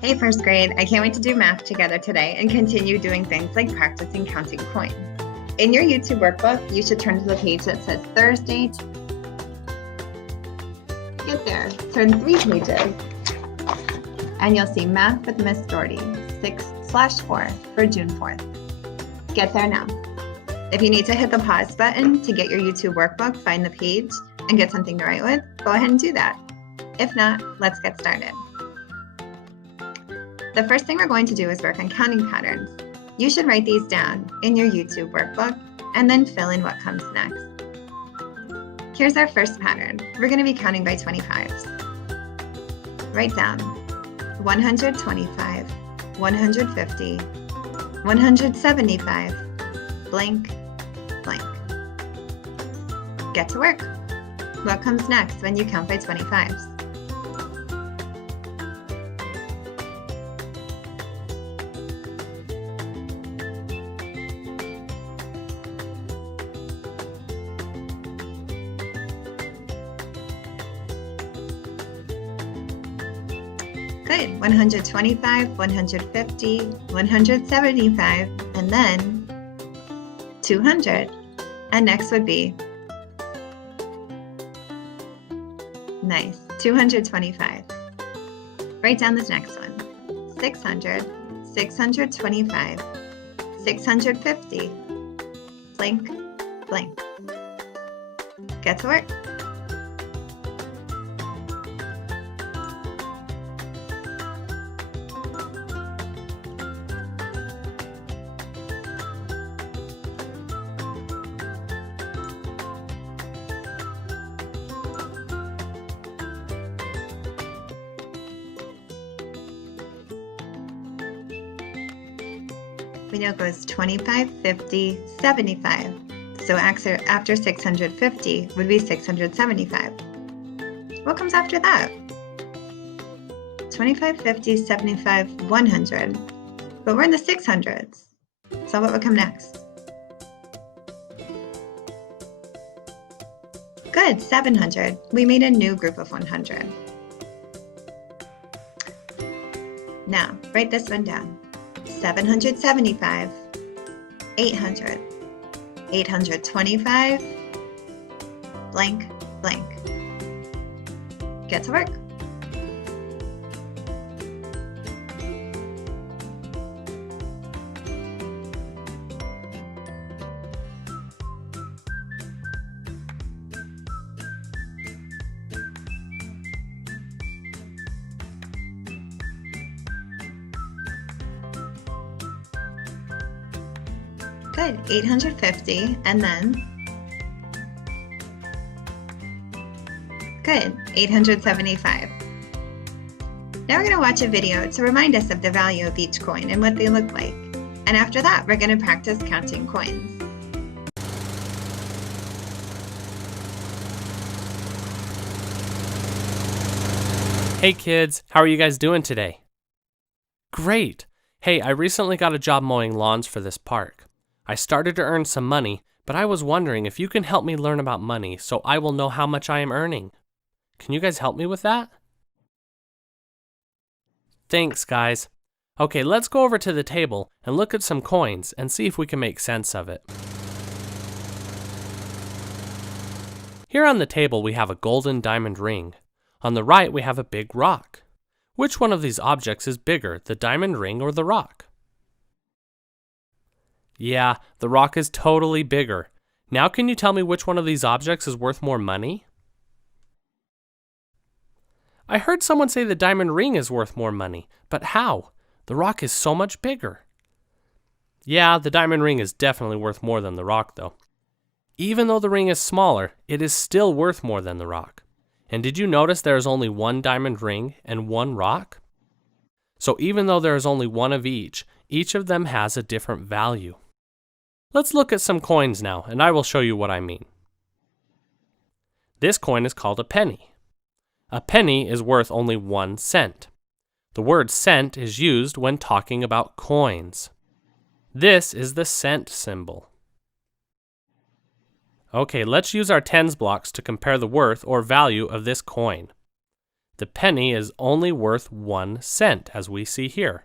Hey first grade, I can't wait to do math together today and continue doing things like practicing counting coins. In your YouTube workbook, you should turn to the page that says Thursday. Get there, turn 3 pages, and you'll see Math with Miss Doherty, 6/4 for June 4th. Get there now. If you need to hit the pause button to get your YouTube workbook, find the page, and get something to write with, go ahead and do that. If not, let's get started. The first thing we're going to do is work on counting patterns. You should write these down in your YouTube workbook and then fill in what comes next. Here's our first pattern. We're going to be counting by 25s. Write down 125, 150, 175, blank, blank. Get to work. What comes next when you count by 25s? Good, 125, 150, 175, and then 200. And next would be, nice, 225. Write down this next one, 600, 625, 650, blank, blank. Get to work. We know it goes 25, 50, 75. So after 650 would be 675. What comes after that? 25, 50, 75, 100. But we're in the 600s. So what would come next? Good, 700. We made a new group of 100. Now, write this one down. 775, 800, 825, blank, blank. Get to work. Good, 850, and then, good, 875. Now we're going to watch a video to remind us of the value of each coin and what they look like. And after that, we're going to practice counting coins. Hey kids, how are you guys doing today? Great! Hey, I recently got a job mowing lawns for this park. I started to earn some money, but I was wondering if you can help me learn about money so I will know how much I am earning. Can you guys help me with that? Thanks, guys. Okay, let's go over to the table and look at some coins and see if we can make sense of it. Here on the table we have a golden diamond ring. On the right we have a big rock. Which one of these objects is bigger, the diamond ring or the rock? Yeah, the rock is totally bigger. Now can you tell me which one of these objects is worth more money? I heard someone say the diamond ring is worth more money, but how? The rock is so much bigger. Yeah, the diamond ring is definitely worth more than the rock though. Even though the ring is smaller, it is still worth more than the rock. And did you notice there is only one diamond ring and one rock? So even though there is only one of each of them has a different value. Let's look at some coins now, and I will show you what I mean. This coin is called a penny. A penny is worth only 1 cent. The word cent is used when talking about coins. This is the cent symbol. Okay, let's use our tens blocks to compare the worth or value of this coin. The penny is only worth 1 cent, as we see here.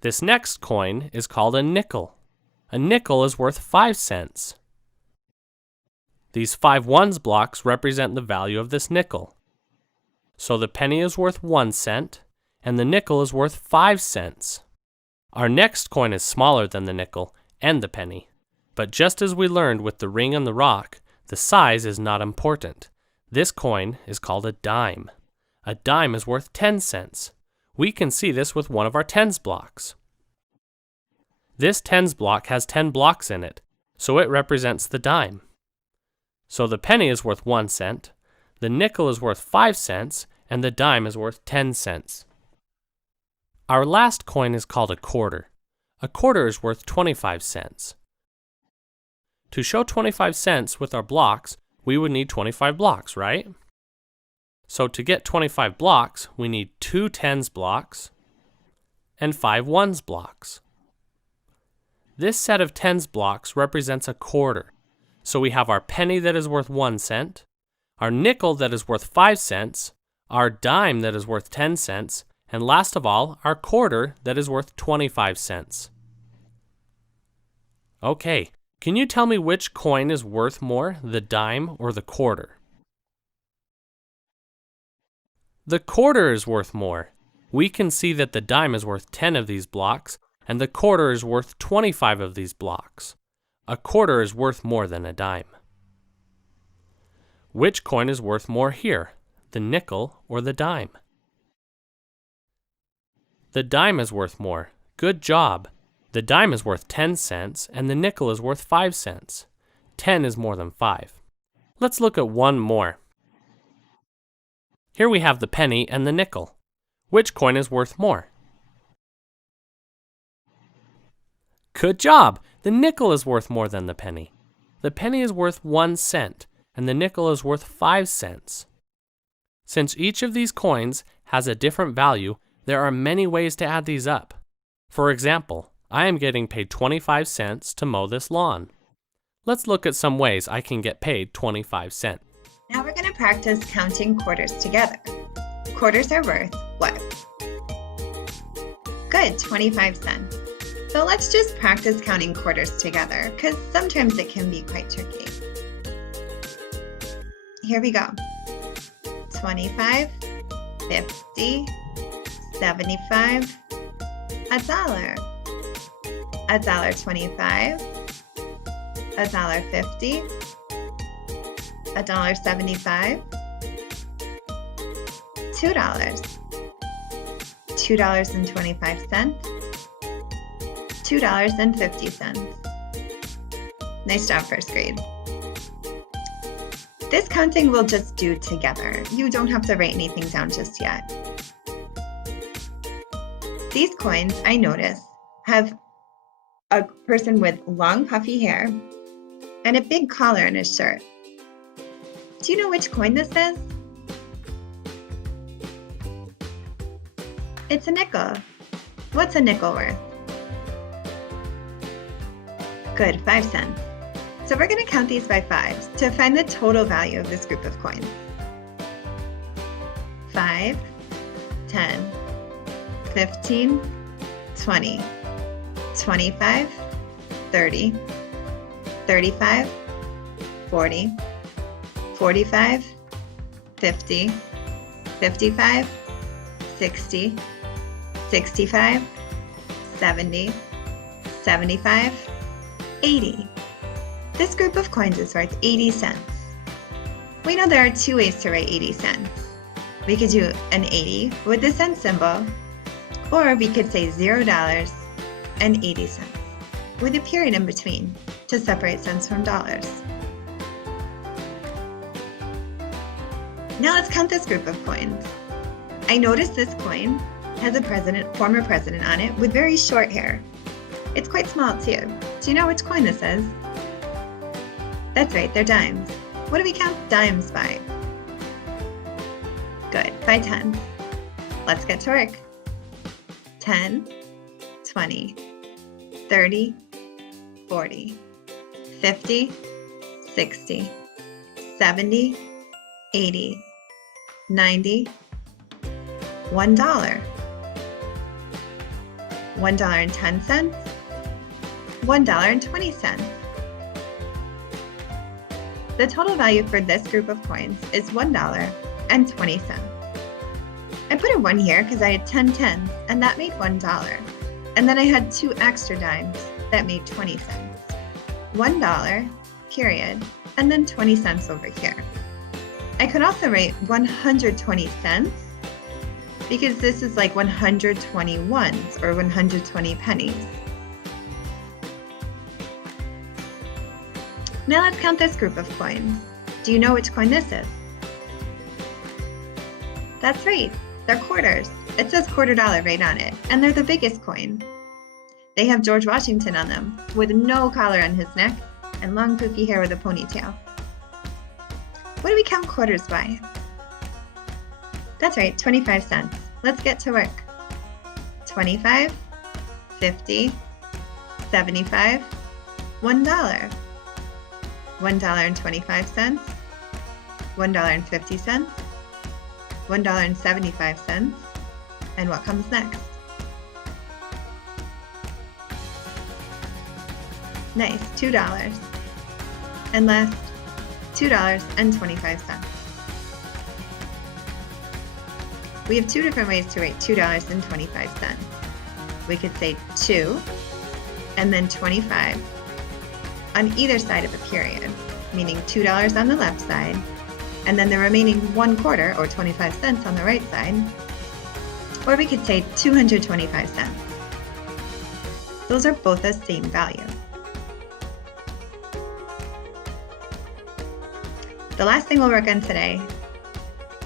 This next coin is called a nickel. A nickel is worth 5 cents. These 5 ones blocks represent the value of this nickel. So the penny is worth 1 cent, and the nickel is worth 5 cents. Our next coin is smaller than the nickel and the penny. But just as we learned with the ring and the rock, the size is not important. This coin is called a dime. A dime is worth 10 cents. We can see this with one of our tens blocks. This tens block has 10 blocks in it, so it represents the dime. So the penny is worth 1 cent, the nickel is worth 5 cents, and the dime is worth 10 cents. Our last coin is called a quarter. A quarter is worth 25 cents. To show 25 cents with our blocks, we would need 25 blocks, right? So to get 25 blocks, we need 2 tens blocks and 5 ones blocks. This set of tens blocks represents a quarter. So we have our penny that is worth 1 cent, our nickel that is worth 5 cents, our dime that is worth 10 cents, and last of all, our quarter that is worth 25 cents. Okay, can you tell me which coin is worth more, the dime or the quarter? The quarter is worth more. We can see that the dime is worth 10 of these blocks, and the quarter is worth 25 of these blocks. A quarter is worth more than a dime. Which coin is worth more here, the nickel or the dime? The dime is worth more. Good job. The dime is worth 10 cents and the nickel is worth 5 cents. 10 is more than 5. Let's look at one more. Here we have the penny and the nickel. Which coin is worth more? Good job! The nickel is worth more than the penny. The penny is worth 1 cent and the nickel is worth 5 cents. Since each of these coins has a different value, there are many ways to add these up. For example, I am getting paid 25 cents to mow this lawn. Let's look at some ways I can get paid 25 cents. Now we're going to practice counting quarters together. Quarters are worth what? Good, 25 cents. So let's just practice counting quarters together because sometimes it can be quite tricky. Here we go. 25, 50, 75, $1, $1.25, $1.50, $1.75, $2, $2.25, $2.50. Nice job, first grade. This counting we'll just do together. You don't have to write anything down just yet. These coins, I notice, have a person with long puffy hair and a big collar in his shirt. Do you know which coin this is? It's a nickel. What's a nickel worth? Good, 5 cents. So we're going to count these by fives to find the total value of this group of coins. 5, 10, 15, 20, 25, 30, 35, 40, 45, 50, 55, 60, 65, 70, 75, 80. This group of coins is worth 80 cents. We know there are two ways to write 80 cents. We could do an 80 with the cent symbol, or we could say $0 and 80 cents with a period in between to separate cents from dollars. Now let's count this group of coins. I noticed this coin has a former president on it with very short hair. It's quite small too. Do you know which coin this is? That's right, they're dimes. What do we count dimes by? Good, by 10. Let's get to work. 10, 20, 30, 40, 50, 60, 70, 80, $90, $1, $1.10, $1.20. The total value for this group of coins is $1.20. I put a 1 here because I had 10 tens, and that made $1. And then I had 2 extra dimes that made 20 cents. $1, period, and then 20 cents over here. I could also write 120 cents because this is like 120 ones or 120 pennies. Now let's count this group of coins. Do you know which coin this is? That's right, they're quarters. It says $quarter right on it, and they're the biggest coin. They have George Washington on them, with no collar on his neck and long poofy hair with a ponytail. What do we count quarters by? That's right, 25 cents. Let's get to work. 25, 50, 75, $1. $1.25, $1.50, $1.75, and what comes next? Nice, $2. And last, $2.25. We have 2 different ways to write $2.25. We could say 2 and then 25 on either side of a period, meaning $2 on the left side, and then the remaining 1/4 or 25 cents on the right side. Or we could say 225 cents. Those are both the same value. The last thing we'll work on today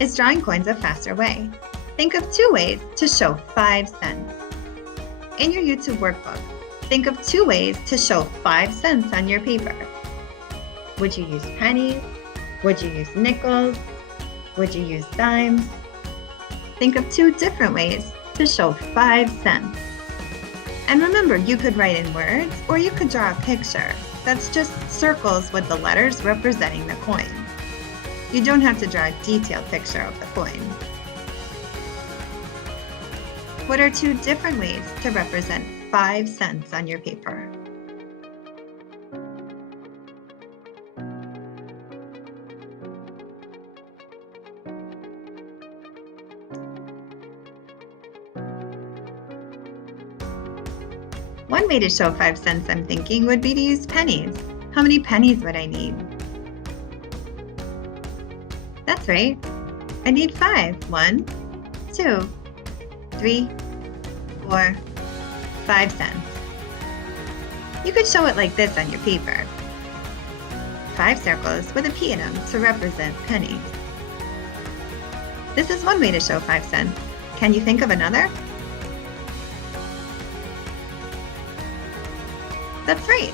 is drawing coins a faster way. Think of 2 ways to show 5 cents. In your YouTube workbook, think of 2 ways to show 5 cents on your paper. Would you use pennies? Would you use nickels? Would you use dimes? Think of 2 different ways to show 5 cents. And remember, you could write in words or you could draw a picture. That's just circles with the letters representing the coin. You don't have to draw a detailed picture of the coin. What are 2 different ways to represent 5 cents on your paper? One way to show 5 cents, I'm thinking, would be to use pennies. How many pennies would I need? That's right. I need 5. 1, 2, 3, 4, 5 cents. You could show it like this on your paper. 5 circles with a P in them to represent pennies. This is one way to show 5 cents. Can you think of another? That's right,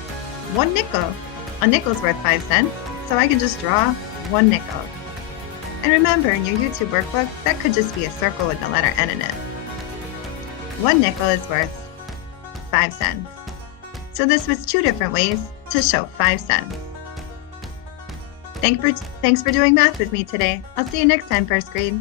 1 nickel. A nickel's worth 5 cents, so I can just draw 1 nickel. And remember, in your YouTube workbook, that could just be a circle with the letter N in it. 1 nickel is worth 5 cents. So this was 2 different ways to show 5 cents. Thanks for doing math with me today. I'll see you next time, first grade.